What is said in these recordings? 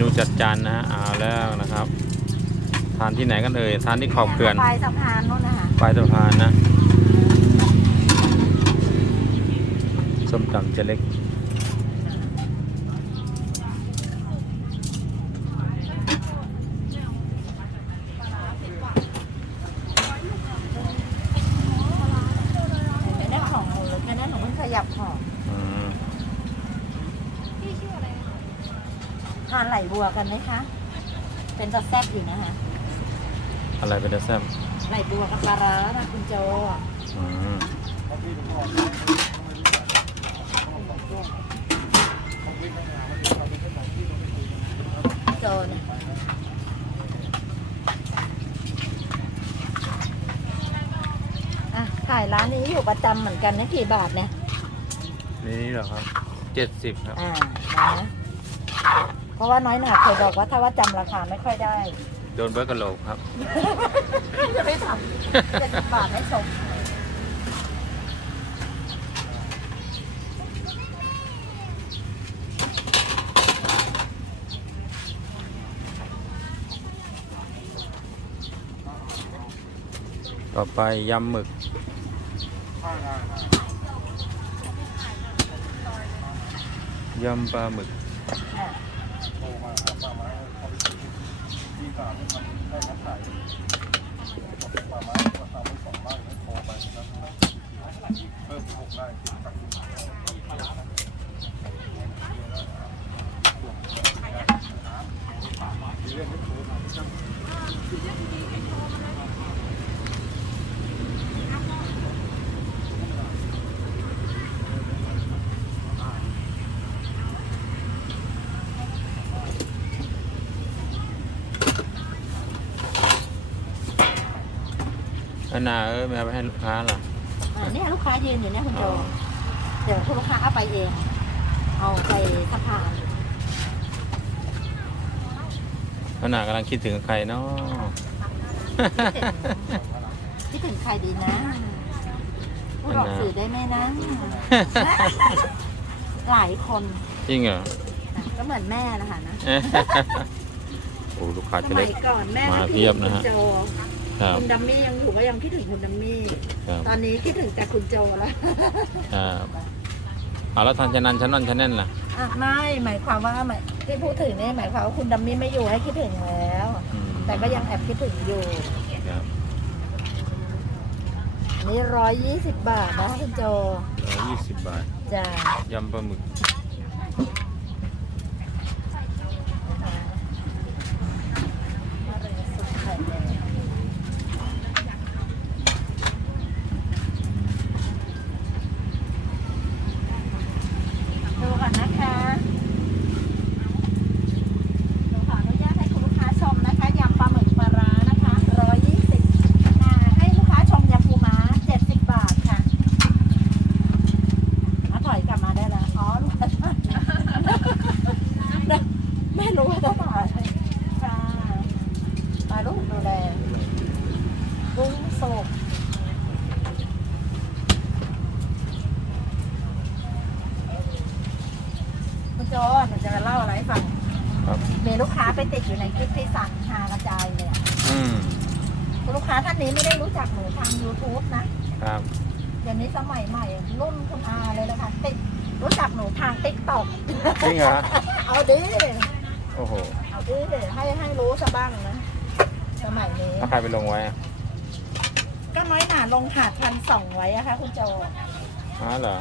นูจัดจานนะฮะเอาแล้วนะครับ ทานที่ไหนกันเอ่ยทานที่ขอบเขื่อนปลายสะพานโน่นนะคะปลายสะพานนะส้มตำเจะเล็ก ไม่ได้ของหนูเลยแค่นั้นหนูเพิ่งขยับของ อืม ทานไหลบัวกันไหมคะ เป็นจะแซ่บอยู่นะคะ อะไรเป็นแซ่บไหลบัวกับปลาร้านะคุณโจอืมโจเนี่ยอะขายร้านนี้อยู่ประจำเหมือนกันนะกี่บาทเนี่ย นี่เหรอครับเจ็ดสิบครับ อ่านะเพราะว่าน้อยหนาเคยบอกว่าถ้าว่าจำราคาไม่ค่อยได้โดนเบิร์กะโหลกครับ จะไม่ทำเจ็ดสิบบาทไม่สมต่อไปยำหมึก ยำปลาหมึก นนาเอ้ยไม่เอาไปให้ลูกค้าเหรออ่า เนี่ยลูกค้ายืนอยู่เนี่ยคุณโจอ๋อเดี๋ยวคุณลูกค้าเอาไปเอง เอาไปสะพานอันนากำลังคิดถึงใครเนาะคิดถึงใครดีนะพูดออกสื่อได้ไหมนะ หลายคนจริงเหรอนะก็เหมือนแม่นะคะนะโอ้ลูกค้าสจะมัเล็ยกก่อนแม่มาก็เพียบนะฮะ คุณโจครับ คุณดัมมี่ยังอยู่ก็ยังคิดถึงคุณดัมมี่ ครับตอนนี้คิดถึงแต่คุณโจแล้วครับเอาแล้วทานชะนันชะนอนชะแน่นล่ะอะไม่หมายความว่าหมายที่พูดถึงเนี่ยหมายความว่าคุณดัมมี่ไม่อยู่ให้คิดถึงแล้ว อืมแต่ก็ยังแอบคิดถึงอยู่ครับอันนี่ร้อยยี่สิบบาทนะคุณโจ ร้อยยี่สิบบาทจ้ายำปลาหมึก ดูก่อนนะคะหนูขออนุญาตให้คุณลูกค้าชมนะคะยำปลาหมึกปลาร้านะคะร้อยยี่สิบให้ลูกค้าชมยำปูม้าเจ็ดสิบบาทค่ะอะถอยกลับมาได้แล้ว อ๋อลูกค้าไม่รู้ว่าจะถ่ายค่ะมาลูกดูแลกุ้งสดคุณโจหนูจะมาเล่าอะไรให้ฟัง ครับ มีลูกค้าไปติดอยู่ในคลิปที่สั่งหากระจายเลยอะ อืม คุณลูกค้าท่านนี้ไม่ได้รู้จักหนูทาง YouTube นะ ครับเดี๋ยวนี้สมัยใหม่รุ่นคุณอาเลยนะคะติดรู้จักหนูทางติ๊กต็อกจริงเหรอเอาดิโอ้โหเอาดิให้ให้รู้ซะบ้างนะสมัยนี้ถ้าใครไปลงไว้อะก็น้อยหนาลงหาดพันสองไว้อะคะคุณโจอ๋อเหรอ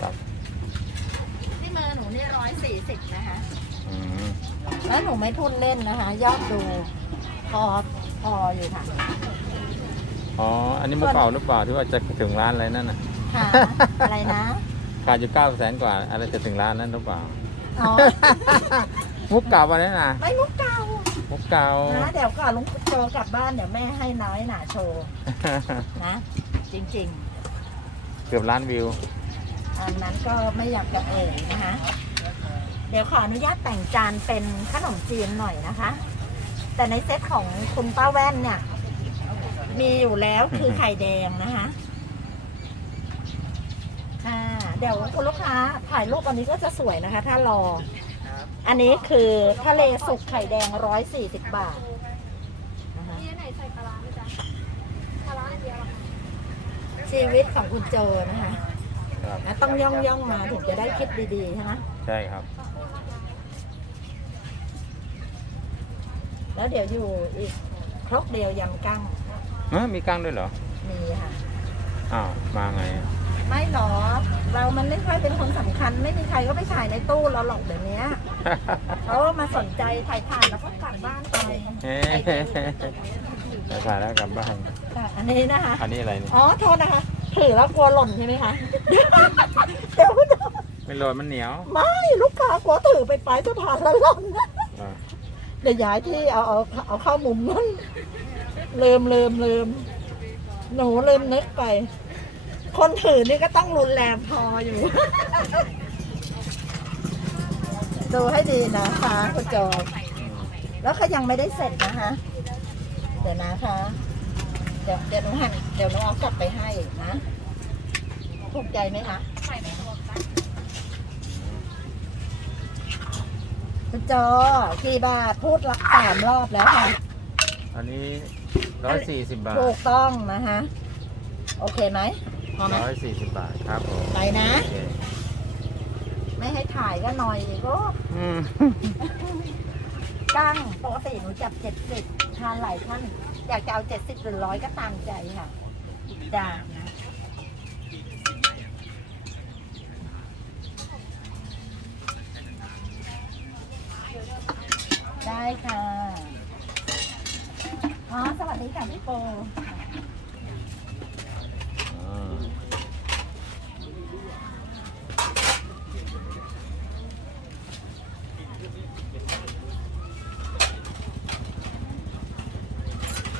ครับที่มือหนูนี่ร้อยสี่สิบนะคะอืมแล้วหนูไม่ทุนเล่นนะคะ ยอดดูพอพออยู่ค่ะ อ๋อ อันนี้มุกเก่าหรือเปล่าที่ว่าจะถึงร้านอะไรนั่นน่ะค่ะอะไรนะขาดอยู่เก้าแสนกว่าอะไรจะถึงร้านนั้นหรือเปล่าอ๋อมุกเก่าวันนี้นะไม่มุกเก่ามุกเก่านะเดี๋ยวก่อนลุงโจกลับบ้านเดี๋ยวแม่ให้น้อยหนาโชว์นะ จริงเกือบล้านวิวๆอันนั้นก็ไม่อยากจะเอ่ยนะคะ เดี๋ยวขออนุญาตแต่งจานเป็นขนมจีนหน่อยนะคะ แต่ในเซตของคุณป้าแว่นเนี่ย มีอยู่แล้วคือไข่แดงนะคะอ่าเดี๋ยวคุณลูกค้าถ่ายรูปอันนี้ก็จะสวยนะคะ ถ้ารอ อันนี้คือทะเลสุกไข่แดงร้อยสี่สิบบาทนะคะมีอันไหนใส่ปลาร้าไหมจ๊ะปลาร้าอันเดียวเหรอคะชีวิตของคุณโจนะคะ ครับนะต้องย่องย่องๆมาถึงจะได้คิดดีๆใช่ไหมใช่ครับ แล้วเดี๋ยวอยู่อีกครกเดียวยำกั้ง เอ้อมีกั้งด้วยเหรอ มีค่ะ อ้าว มาไงอะไม่หรอกเรามันไม่ค่อยเป็นคนสำคัญ ไม่มีใครก็ไปถ่ายในตู้เราหรอกเดี๋ยวนี้เขามาสนใจถ่ายถ่ายแล้วก็กลับบ้านไปเฮ้ไปถ่ายแล้วกลับบ้าน ค่ะอันนี้นะคะ อันนี้อะไรเนี่ยอ๋อโทษนะคะถือแล้วกลัวหล่นใช่ไหมคะเดี๋ยวคุณไม่โรยมันเหนียวไม่ลูกค้ากลัวถือไปปลายสะพานแล้วหล่น อะเดี๋ยวย้ายที่เอาเอาเอาเข้ามุมนั้น ลืมลืมลืมหนูลืมนึกไป คนถือนี่ก็ต้องรุนแรงพออยู่ ดูให้ดีนะคะคุณจบแล้วก็ยังไม่ได้เสร็จนะคะ เดี๋ยวนะคะ เดี๋ยวเดี๋ยวหนูหันเดี๋ยวหนูเอากลับไปให้นะถูกใจไหมคะใส่ในรวมกันคุณโจกี่บาทพูดละสามรอบแล้วค่ะ อันนี้ ร้อยสี่สิบบาทถูกต้องนะคะโอเคไหมพอไหมร้อยสี่สิบบาทครับผมไปนะ โอเคไม่ให้ถ่ายก็หน่อยอีกโอ้อืมกั้งปกติหนูจับเจ็ดสิบทานหลายท่านอยากจะเอาเจ็ดสิบหรือร้อยก็ตามใจค่ะจ้าได้ค่ะอ๋อสวัสดี ค่ะพี่โปอ่า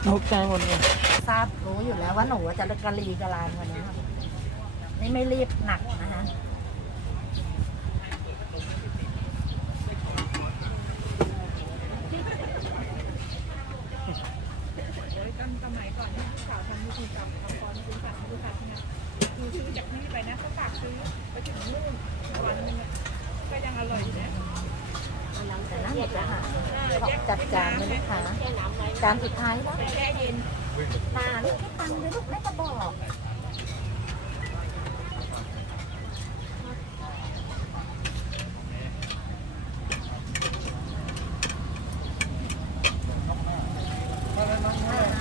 ตกใจหมดเลยทราบรู้อยู่แล้วว่าหนูจะกะลีกะลานวันนี้ นี่ไม่รีบหนักนะคะ กันสมัยก่อนที่สาวทำมือถือกรรมละครซื้อสัตว์ซื้อสัตว์เนี่ยคือซื้อจากนี่ไปนะก็ฝากซื้อไปถึงนู่นวันหนึงอะก็ยังอร่อยอยู่นะแต่น้ำหมดอาหารขอจัดจานเลยลูกค้าจานสุดท้ายแล้วไปแช่เย็น นานลูกให้ตังค์เลยลูกแม่จะบอก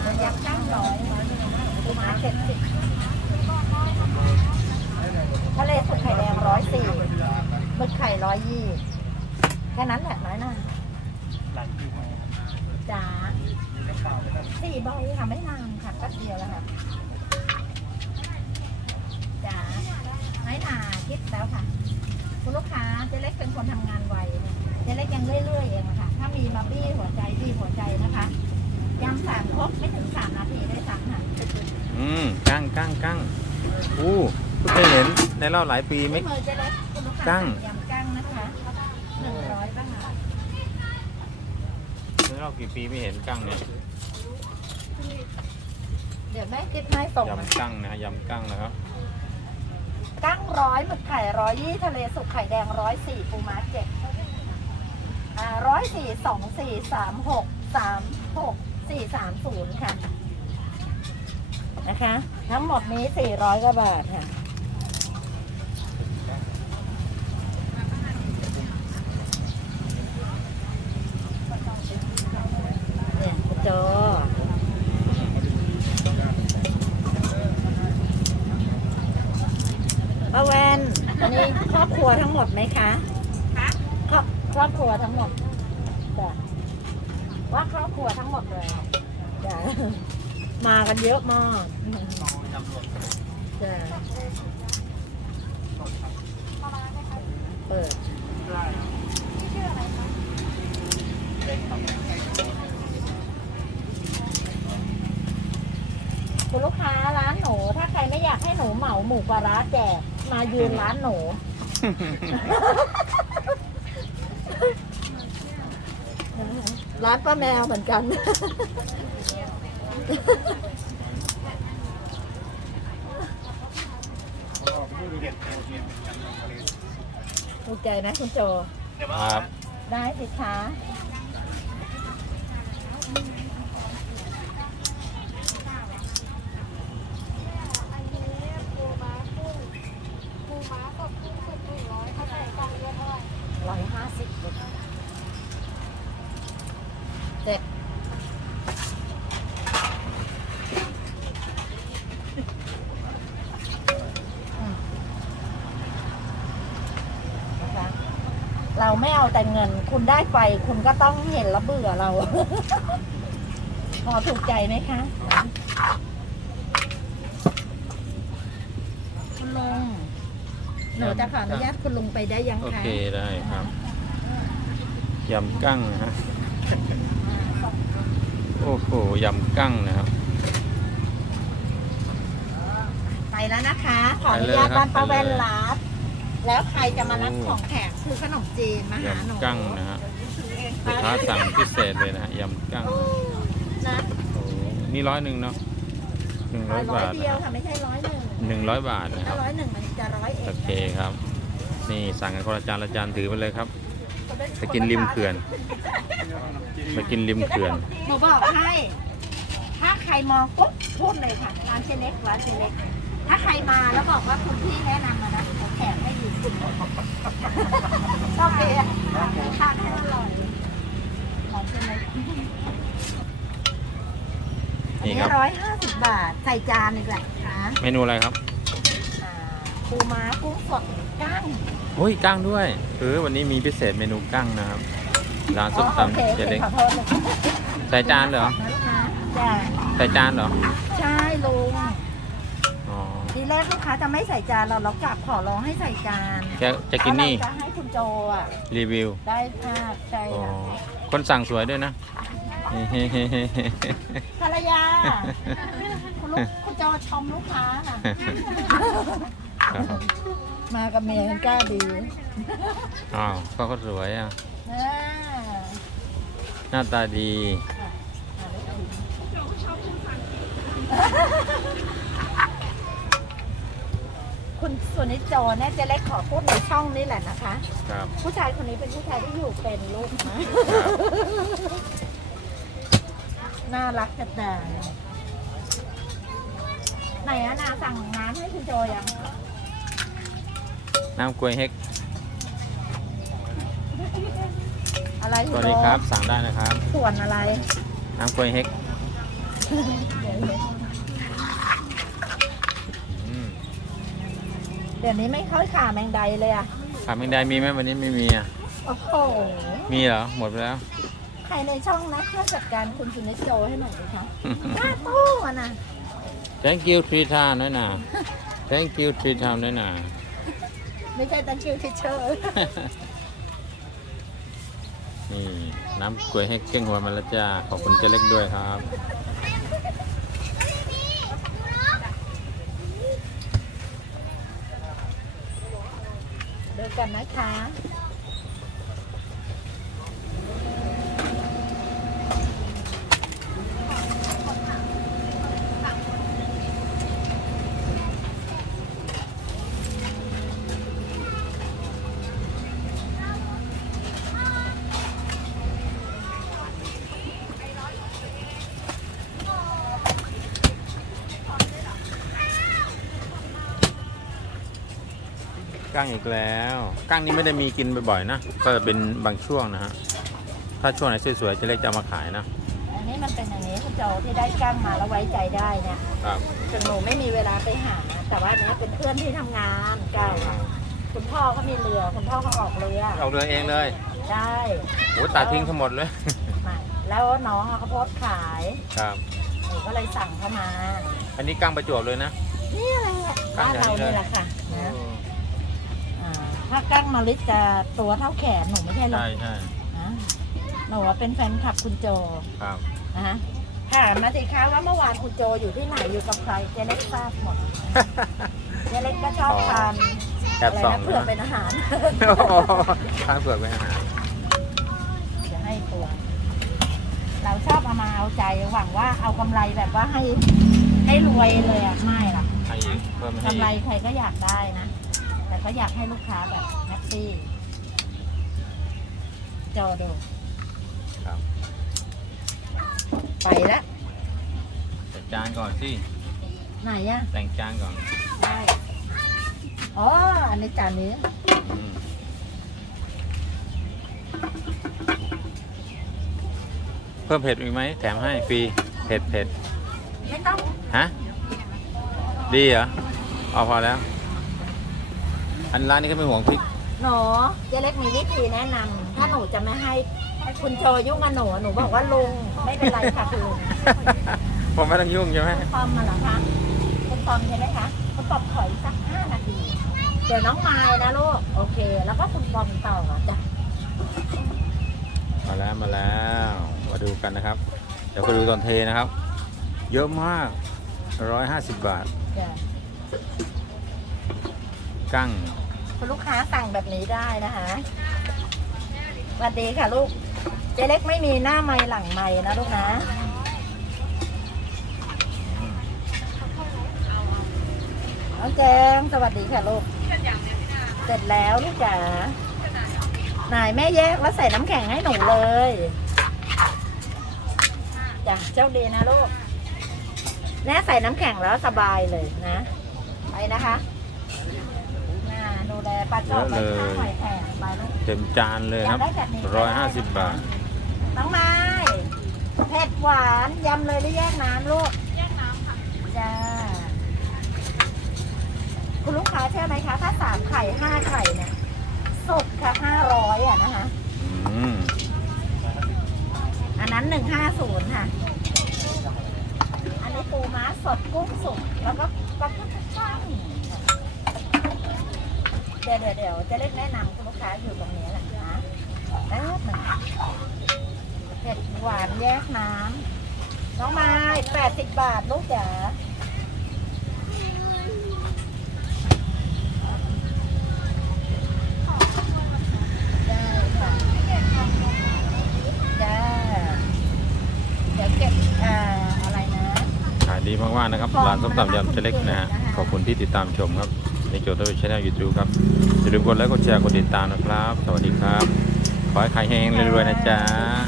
มันยักษ์ก้างร้อยปูม้าเจ็ดสิบทะเลสุดไข่แดงร้อยสี่หมึกไข่ร้อยยี่แค่นั้นแหละน้อยหน่าจ้าสี่ใบค่ะไม่นานค่ะก็เดียวแล้วค่ะจ้าน้อยหนาคิดแล้วค่ะ คุณลูกค้าเจ๊เล็กเป็นคนทำงานไวเจ๊เล็กยังเรื่อยๆเองอะค่ะ ถ้ามีมาบี้ หัวใจบี้หัวใจนะคะยำสามครบไม่ถึงสามนาทีได้ซ้ำค่ะอืมกั้งกั้งกั้งอู้เพิ่งเคยเห็นในรอบหลายปีไหมมือเจ๊เล็กคุณลูกค้ากั้งยำกั้งนะคะหนึ่งร้อยบาทในรอบกี่ปีไม่เห็นกั้งเนี่ยเดี๋ยวแม่คิดให้ส่งนะยำกั้งนะยำกั้งนะครับกั้งร้อยหมึกไข่ร้อยยี่ทะเลสุกไข่แดงร้อยสี่ปูม้าเจ็ดอ่า ร้อยสี่สองสี่สามหกสามหกสี่สามศูนย์ค่ะ นะคะ ทั้งหมดนี้สี่ร้อยกว่าบาทค่ะ เนี่ยคุณโจป้าแวนอันนี้ครอบครัวทั้งหมดไหมคะ คะ ครอบครอบครั วทั้งหมดจ้ะว่าครอบครัวทั้งหมดเลยจ้ะมากันเยอะมากจ้ะเปิดคะคุณลูกค้าร้านหนูถ้าใครไม่อยากให้หนูเหมาหมูปลาร้าแจกมายืนร้านหนู ร้านป้าแมวเหมือนกัน ถูกใจนะคุณโจ ครับ ได้สิคะ อันนี้ปูม้ากุ้งปูม้ากับกุ้งสุกหนึ่งร้อยเขาใส่ตังค์เยอะเท่าไหร่ ร้อยห้าสิบเจ็ดอืมนะคะเรา ไม่เอาแต่เงิน คุณได้ไป คุณก็ต้องเห็นแล้วเบื่อเรา พอถูกใจไหมคะ คุณลุงหนูจะขออนุญาตคุณลุงไปได้ยังโอคะเคได้ครับยำกั้งนะฮะโอ้โหยำกั้งนะครับ ไปแล้วนะคะ ขออนุญาตไปเลยครับบ้านป้าแว่นไปเลยรับ แล้วใครจะมารับโอ้ของแขกคือขนมจีนมาหาหนูยำกั้งนะฮะลูกค้าสั่งพิเศษเลยนะฮะยำกั้งนะโอ้โหนี่ร้อยหนึ่งเนาะหนึ่งร้อยร้อยบาทเดียวนะค่ะไม่ใช่ร้อยหนึ่งหนึ่งร้อยบาทนะคถ้ารับ ร้อยหนึ่งมันจะร้อยเอ็โอดเคครับ นี่สั่งกันคนละจานละจานถือไปเลยครับ ไปกินริมเขื่อน ไปกินริมเขื่อน หนูบอกให้ ถ้าใครมองปุ๊บพูดเลยค่ะร้านเจเล็กร้านเจเล็กถ้าใครมาแล้วบอกว่าคุณพี่แนะนำมา ชอบเบียร์ทานให้อร่อยร้านเจเล็กนี่ครับร้อยห้าสิบบาท ใส่จานอีกแหละค่ะเมนูอะไรครับอ่าปูม้ากุ้งสดกั้งโอ้ยกั้งด้วยเออวันนี้มีพิเศษเมนูกั้งนะครับ ร้านส้มอ๋อโอเคตำโอเจเคเล็กขอโทษเลยใส่จานเหรอนะคะจ้ะใส่จานเหรอ ใช่ลุงอ๋อที แรกลูกค้าจะไม่ใส่จานเราเรากลับขอร้องให้ใส่จานจะจะกินนี่เพราะเราจะให้คุณโจอะรีวิวได้ภาพใช่อ๋อค่ะคนสั่งสวยด้วยนะภรรยา คุณลูกคุณโจชมลูกค้าค่ะครับมากับเมียกันกล้าดีอ้าวก็เขาสวยอะ อ่าหน้าตาดี คุณสุนิจโจเนี่ยเจะเล็กขอพูดในช่องนี้แหละนะคะ ครับ ผู้ชายคนนี้เป็นผู้ชายที่อยู่เป็นลูกนะน่ารักกระดาไหนอะนาสั่งน้ำให้คุณโจยังน้ำกล้วยเฮกอะไรสคุณวัสโจดีครับ สั่งได้นะครับ ส่วนอะไร น้ำกล้วยเฮกอื เดี๋ยวนี้ไม่ค่อยขาแมงใดเลยอะขาแมงดามีไหมวันนี้ไม่มีอะ โอ้โห มีเหรอ หมดไปแล้ว ใครในช่องนะช่วยจัดการคุณสุนิจโจให้หน่อยดิคะหน้าตู้อะนะ Thank you three times น้อยหนา Thank you three times น้อยหนา ไม่ใช่ thank you teacher นี่น้ำกล้วยเฮกเก้งหัวมาแล้วจ้า ขอบคุณเจเล็กด้วยครับ กันนะคะ กั้งอีกแล้วกั้งนี่ไม่ได้มีกินบ่อยๆนะ ก็จะเป็นบางช่วงนะฮะ ถ้าช่วงไหนสวยๆเจเล็กจะเอามาขายนะ อันนี้มันเป็นอย่างนี้คุณโจที่ได้กล้างมาแล้วไว้ใจได้เนี่ยครับถึงหนูไม่มีเวลาไปหา แต่ว่าอันนี้เป็นเพื่อนที่ทำงานเก่าคุณพ่อเขามีเรือ คุณพ่อเขาออกเรือเอาเรือเองเลยได้โอ้ตัดทิ้งทั้งหมดเลยมาแล้วน้องเอาข้าวโพดขาย ครับหนูก็เลยสั่งเข้ามา อันนี้กั้งประจวบเลยนะ นี่แหละกั้บ้างนใหญ่เราเลยนี่แหละค่ะนะอ่า ถ้ากั้งมาลิดจะตัวเท่าแขนหนูไม่ใช่หรอกใช่ใช่นะหนูว่าเป็นแฟนคลับคุณโจครับนะฮะถามมาสิคะว่าเมื่อวานคุณโจอยู่ที่ไหนอยู่กับใครเจเล็กทราบหมดเจเล็กก็ชอบทานแอบอะไรส่องนะเพื่อเป็นอาหารโอ้โหทานเปลือกไปอาหารจะให้ตัวเราชอบเอามาเอาใจหวังว่าเอากำไรแบบว่าให้ให้รวยเลยอะไม่หรอกให้อีกเพิ่มให้กำไรอีกใครก็อยากได้นะ แต่ก็อยากให้ลูกค้าแบบแฮปปี้จอดูครับไปแล้วแต่จานก่อนสิไหนอะแต่งจานก่อนได้อ๋ออันนี้จานนี้อืมเพิ่มเผ็ดอีกไหมแถมให้ฟรีเผ็ดเผ็ดไม่ต้องฮะดีเหรอเอาพอแล้ว อันร้านนี้ก็ไม่ห่วงพริก หนูเจ๊เล็กมีวิธีแนะนำถ้าหนูจะไม่ให้คุณโจยุ่งกับหนูหนูบอกว่าลุงไม่เป็นไรค่ะคุณลุงผมไม่ต้องยุ่งใช่ไหมคุณปอมมาเหรอคะคุณปอมใช่ไหมคะคุณปอมขออีกสักห้านาทีเดี๋ยวน้องไม้นะลูกโอเค แล้วก็คุณปอมต่อจ้ะมาแล้วมาแล้ว มาดูกันนะครับ เดี๋ยวไปดูตอนเทนะครับ เยอะมากร้อยห้าสิบบาทจ้ะกั้ง คุณลูกค้าสั่งแบบนี้ได้นะคะสวัสดีค่ะลูก เจ๊เล็กไม่มีหน้าไม้หลังไม้นะลูกนะน้องแจงสวัสดีค่ะลูก เสร็จแล้วลูกจ๋านายแม่แยกแล้วใส่น้ำแข็งให้หนูเลยจ้ะเจ้าดีนะลูกแม่ใส่น้ำแข็งแล้วสบายเลยนะ ไปนะคะ แลปลาจอบไปข้าวหอยแข็งไปลูก เต็มจานเลยครับ ร้อยห้าสิบบาท น้องไม้เผ็ดหวานยำเลยหรือแยกน้ำลูก แยกน้ำค่ะ จ้า คุณลูกค้าเชื่อไหมคะ ถ้าสามไข่ห้าไข่เนี่ยสุกค่ะห้าร้อยอะนะคะ อืมอันนั้นหนึ่งห้าศูนย์ค่ะ อันนี้ปูม้าสดกุ้งสุกแล้วก็ปลากุ้งช่าง เดี๋ยวเดี๋ยวเดี๋ยวจะเล็กแนะนำคุณลูกค้าอยู่ตรงนี้แหละนะแป๊บหนึงเผ็ดหวานแยกน้ำน้องไม้แปดสิบบาทลูกจ๋าได้ค่ะจ้าเดี๋ยวเก็บอ่าอะไรนะ ขายดีมากๆนะครับร้านส้มตำยำเจเล็กนะฮะขอบคุณที่ติดตามชมครับ ในโจทย์ทวิชแนลยูทูบครับอย่าลืมกดไลค์กดแชร์กดติดตามนะครับ สวัสดีครับ ขอให้ขายแห้งๆรวยๆนะจ๊ะ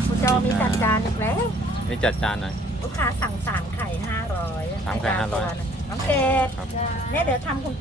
คุณโจมีจัดจานอีกแล้วนี่จัดจานหน่อยลูกค้าสั่งสามไข่ห้าร้อยสามไข่500น้องเกดครับเนี่ยเดี๋ยวทำคุณ